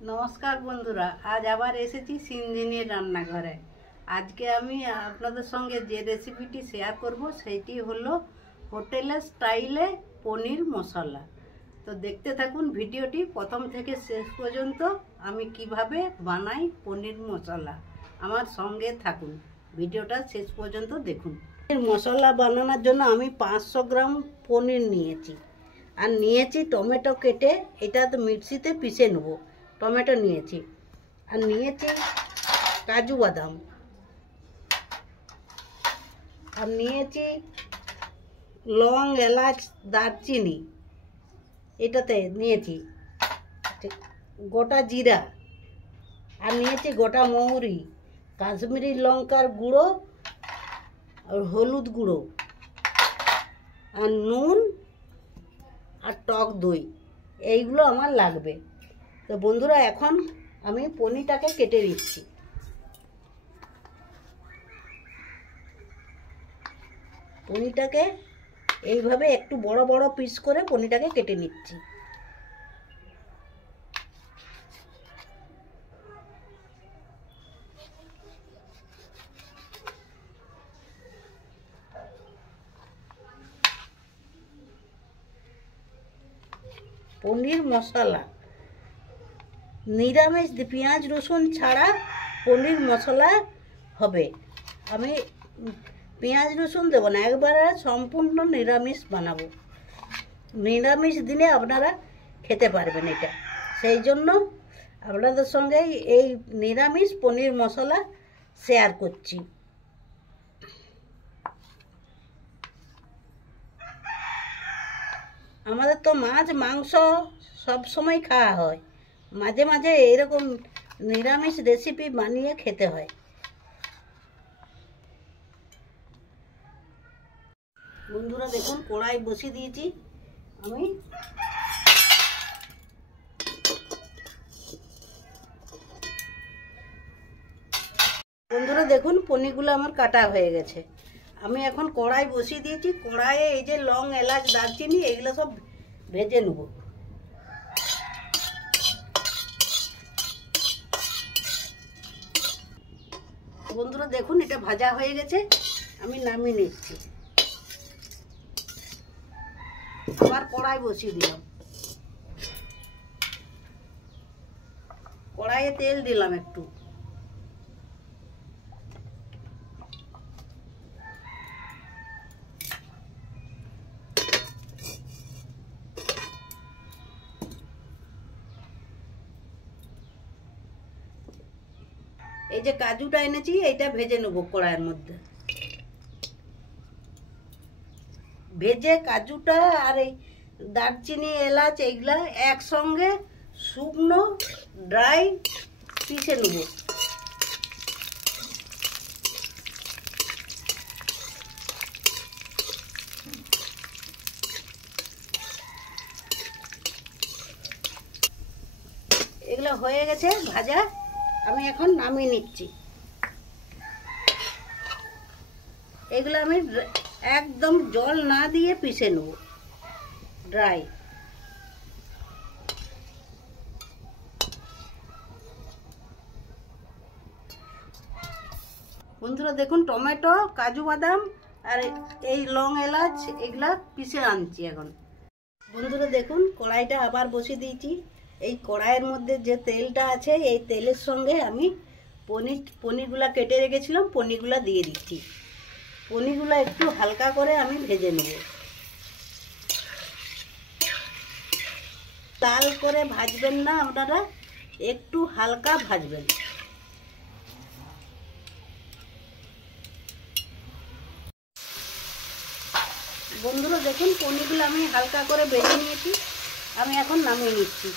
नमस्कार बंधुरा आज आबार एसेছি সিনদিনের রান্নাঘরে। আজকে আমি আপনাদের সঙ্গে যে রেসিপিটি শেয়ার করব সেটি হলো হোটেলের স্টাইলে পনির মশলা। তো দেখতে থাকুন ভিডিওটি প্রথম থেকে শেষ পর্যন্ত আমি কিভাবে বানাই পনির মশলা। আমার সঙ্গে থাকুন, ভিডিওটা শেষ পর্যন্ত দেখুন। মশলা বানানোর জন্য আমি 500 গ্রাম পনির নিয়েছি আর নিয়েছি টমেটো কেটে, এটা তো মিক্সিতে পিষে নেব। টমেটো নিয়েছি আর নিয়েছি কাজু বাদাম আর নিয়েছি লং, এলাচ, দারচিনি, এটাতে নিয়েছি গোটা জিরা আর নিয়েছি গোটা মৌরি, কাশ্মীরি লঙ্কার গুঁড়ো আর হলুদ গুঁড়ো আর নুন আর টক দই, এইগুলো আমার লাগবে। তো বন্ধুরা এখন আমি পনিরটাকে কেটে নিচ্ছি। পনিরটাকে এইভাবে একটু বড় বড় পিস করে পনিরটাকে কেটে নিচ্ছি। পনির মশলা নিরামিষ, পেঁয়াজ রসুন ছাড়া পনির মশলা হবে। আমি পেঁয়াজ রসুন দেবো না, একবারে সম্পূর্ণ নিরামিষ বানাবো। নিরামিষ দিনে আপনারা খেতে পারবেন এটা, সেই জন্য আপনাদের সঙ্গে এই নিরামিষ পনির মশলা শেয়ার করছি। আমাদের তো মাছ মাংস সব সময় খাওয়া হয়, মাঝে মাঝে এরকম নিরামিষ রেসিপি বানিয়ে খেতে হয়। বন্ধুরা দেখুন কড়াই বসিয়ে দিয়েছি আমি। বন্ধুরা দেখুন পনিরগুলো আমার কাটা হয়ে গেছে। আমি এখন কড়াই বসিয়ে দিয়েছি। কড়াইয়ে এই যে লং, এলাচ, দারচিনি এগুলো সব ভেজে নেব। বন্ধুরা দেখুন এটা ভাজা হয়ে গেছে, আমি নামিয়ে নিচ্ছি। আবার কড়াই বসিয়ে দিলাম। কড়াইয়ে তেল দিলাম একটু। এই যে কাজুটা এনেছি এইটা ভেজে নেবো কড়াইয়ের মধ্যে। ভেজে কাজুটা আর এই দারচিনি, এলাচ এইগুলা একসঙ্গে শুকনো ড্রাই পিষে নেব। এগুলো হয়ে গেছে ভাজা, আমি এখন নামিয়ে নিচ্ছি। এগুলো আমি একদম জল না দিয়ে পিষে নেব, ড্রাই। বন্ধুরা দেখুন টমেটো, কাজু বাদাম আর এই লং, এলাচ এগুলা পিষে আনছি এখন। বন্ধুরা দেখুন কড়াইটা আবার বসিয়ে দিয়েছি। এই কড়াইয়ের মধ্যে যে তেলটা আছে এই তেলের সঙ্গে আমি পনিরগুলা কেটে রেখেছিলাম, পনিরগুলা দিয়ে দিচ্ছি। পনিরগুলো একটু হালকা করে আমি ভেজে নেব। লাল করে ভাজবেন না আপনারা, একটু হালকা ভাজবেন। বন্ধুরা দেখুন পনিরগুলো আমি হালকা করে ভেজে নিয়েছি, আমি এখন নামিয়ে নিচ্ছি।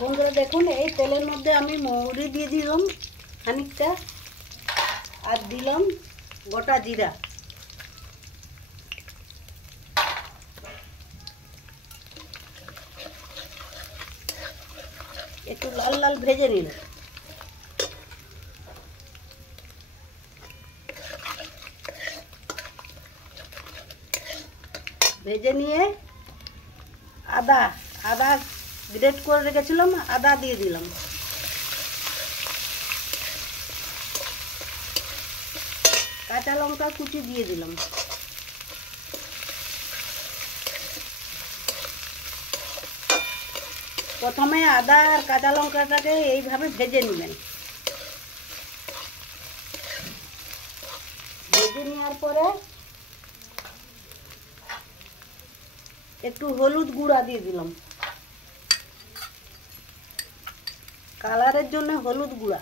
বন্ধুরা দেখুন এই তেলের মধ্যে আমি মৌরি দিয়ে দিলাম খানিকটা আর দিলাম গোটা জিরা। একটু লাল লাল ভেজে নিল। ভেজে নিয়ে আদা গ্রেট করে রেখেছিলাম, আদা দিয়ে দিলাম। কাঁচা লঙ্কা কুচি দিয়ে দিলাম। প্রথমে আদা আর কাঁচা লঙ্কাটাকে এইভাবে ভেজে নেবেন। ভেজে নেওয়ার পরে একটু হলুদ গুঁড়া দিয়ে দিলাম, কালারের জন্য হলুদ গুঁড়া।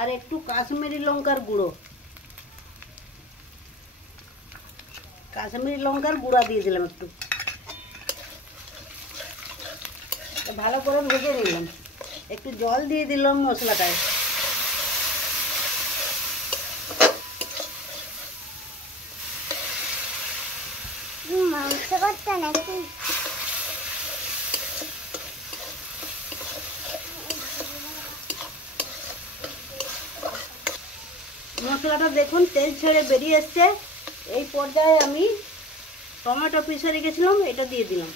আর একটু কাশ্মীরি লঙ্কার গুঁড়ো, কাশ্মীরি লঙ্কার গুঁড়া দিয়ে দিলাম একটু। ভালো করে ভেজে নিলাম। একটু জল দিয়ে দিলাম মশলাটায়। মাংস করতে নাকি? মশলাটা দেখুন তেল ছেড়ে বেরিয়ে এসছে। এই পর্যায়ে আমি টমেটো পিষে রেখেছিলাম, এটা দিয়ে দিলাম।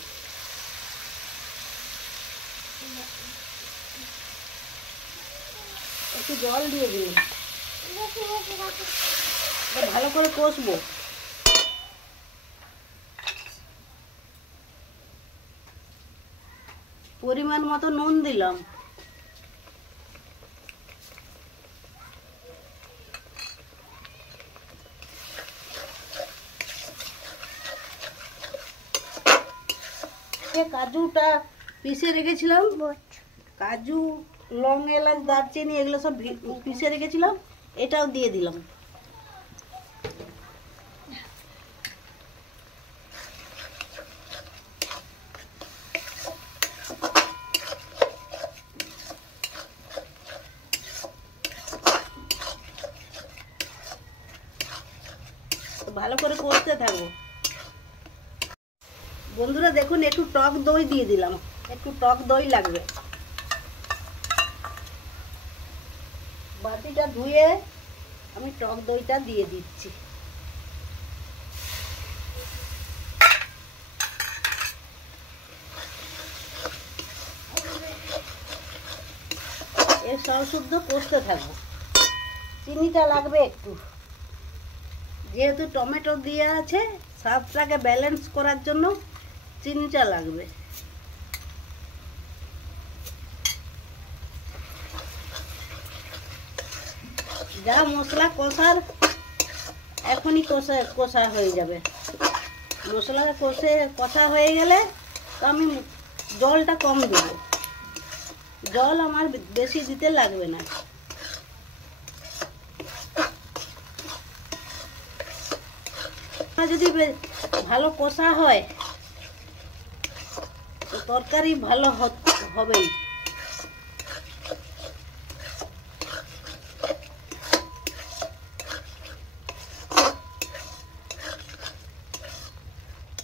একটু জল দিয়ে দিলাম। ভালো করে কষবো। পরিমাণ মতো নুন দিলাম। কাজুটা পিষে রেখেছিলাম, কাজু, লং, এলাচ, দারচিনি এগুলো সব পিষে রেখেছিলাম, এটাও দিয়ে দিলাম। ভালো করে কষতে থাকবো। বন্ধুরা দেখুন একটু টক দই দিয়ে দিলাম, একটু টক দই লাগবে। বাটিটা ধুয়ে আমি টক দইটা দিয়ে দিচ্ছি। এর সশুদ্ধ কষতে থাকবো। চিনিটা লাগবে একটু, যেহেতু টমেটো দেওয়া আছে, স্বাদটাকে ব্যালেন্স করার জন্য চিনিটা লাগবে। যা মশলা কষার এখনই কষা হয়ে যাবে। মশলা কষা হয়ে গেলে তো আমি জলটা কম দেব, জল আমার বেশি দিতে লাগবে না। যদি ভালো কষা হয় তো তরকারি ভালো হবেই।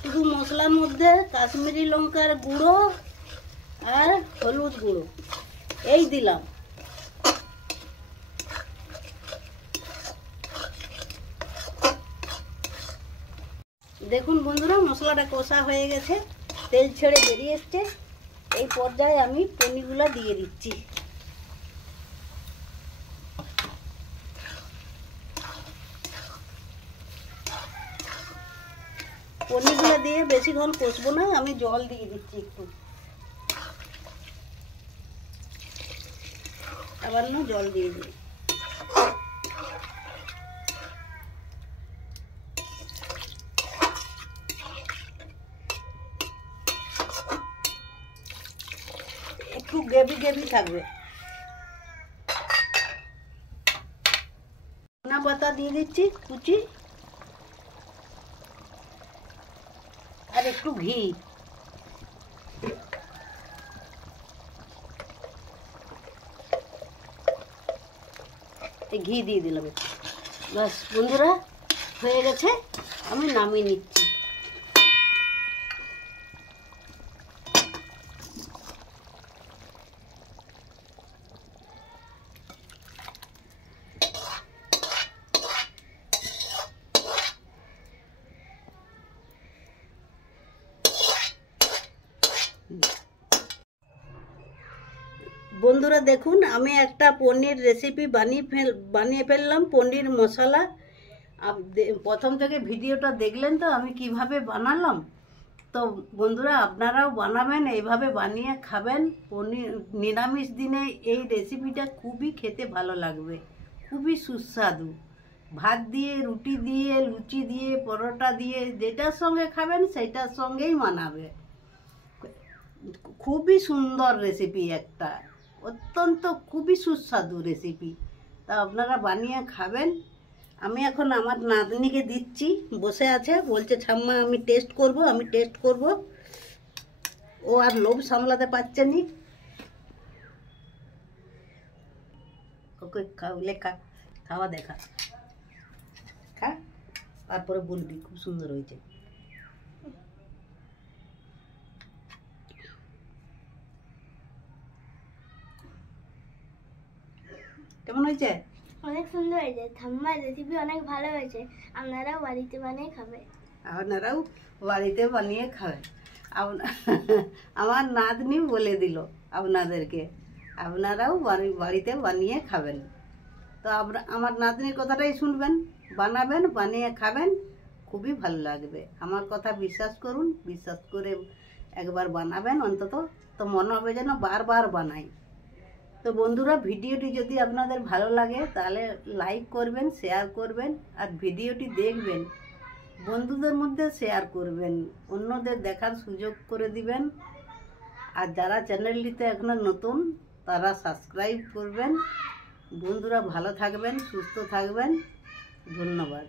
শুধু মশলার মধ্যে কাশ্মীরি লঙ্কার গুঁড়ো আর হলুদ গুঁড়ো এই দিলাম। দেখুন বন্ধুরা মশলাটা কষা হয়ে গেছে, তেল ছেড়ে বেরিয়ে এসছে। এই পর্যায়ে আমি পনিরগুলো দিয়ে দিচ্ছি। পনিরগুলো দিয়ে বেশিক্ষণ কষবো না, আমি জল দিয়ে দিচ্ছি একটু, আবার না জল দিয়ে দিই। একটু গ্রেভি থাকবে। ধনিয়া পাতা দিয়ে দিচ্ছি কুচি, আর একটু ঘি। ঘি দিয়ে দিলাম। বাস বন্ধুরা হয়ে গেছে, আমি নামিয়ে নিচ্ছি। বন্ধুরা দেখুন, আমি একটা পনির রেসিপি বানিয়ে ফেললাম, পনির মশলা। প্রথম থেকে ভিডিওটা দেখলেন তো আমি কিভাবে বানালাম। তো বন্ধুরা আপনারাও বানাবেন, এইভাবে বানিয়ে খাবেন। পনির নিরামিষ দিনে এই রেসিপিটা খুবই খেতে ভালো লাগবে, খুবই সুস্বাদু। ভাত দিয়ে, রুটি দিয়ে, লুচি দিয়ে, পরোটা দিয়ে, যেটার সঙ্গে খাবেন সেটার সঙ্গেই মানাবে। খুবই সুন্দর রেসিপি একটা, অত্যন্ত খুবই সুস্বাদু রেসিপি। তা আপনারা বানিয়ে খাবেন। আমি এখন আমার নাতনিকে দিচ্ছি, বসে আছে, বলছে ঠাম্মা আমি টেস্ট করব। ও আর লোভ সামলাতে পারছে নি। ওকে খাওয়া দেখা, খা, তারপরে বলবি খুব সুন্দর হয়েছে। কেমন হয়েছে? অনেক সুন্দর হয়েছে। ঠাম্মার রেসিপি অনেক ভালো হয়েছে। আপনারাও বাড়িতে বানিয়ে খাবেন। আমার নাতনি বলে দিল আপনাদেরকে, আপনারাও বাড়িতে বানিয়ে খাবেন। তো আমার নাতনির কথাটাই শুনবেন, বানাবেন, বানিয়ে খাবেন, খুবই ভালো লাগবে। আমার কথা বিশ্বাস করুন, বিশ্বাস করে একবার বানাবেন অন্তত, তো মনে হবে যেন বারবার বানাই। তো বন্ধুরা, ভিডিওটি যদি আপনাদের ভালো লাগে তাহলে লাইক করবেন, শেয়ার করবেন, আর ভিডিওটি দেখবেন, বন্ধুদের মধ্যে শেয়ার করবেন, অন্যদের দেখার সুযোগ করে দিবেন। আর যারা চ্যানেলটিতে এখনো নতুন তারা সাবস্ক্রাইব করবেন। বন্ধুরা ভালো থাকবেন, সুস্থ থাকবেন, ধন্যবাদ।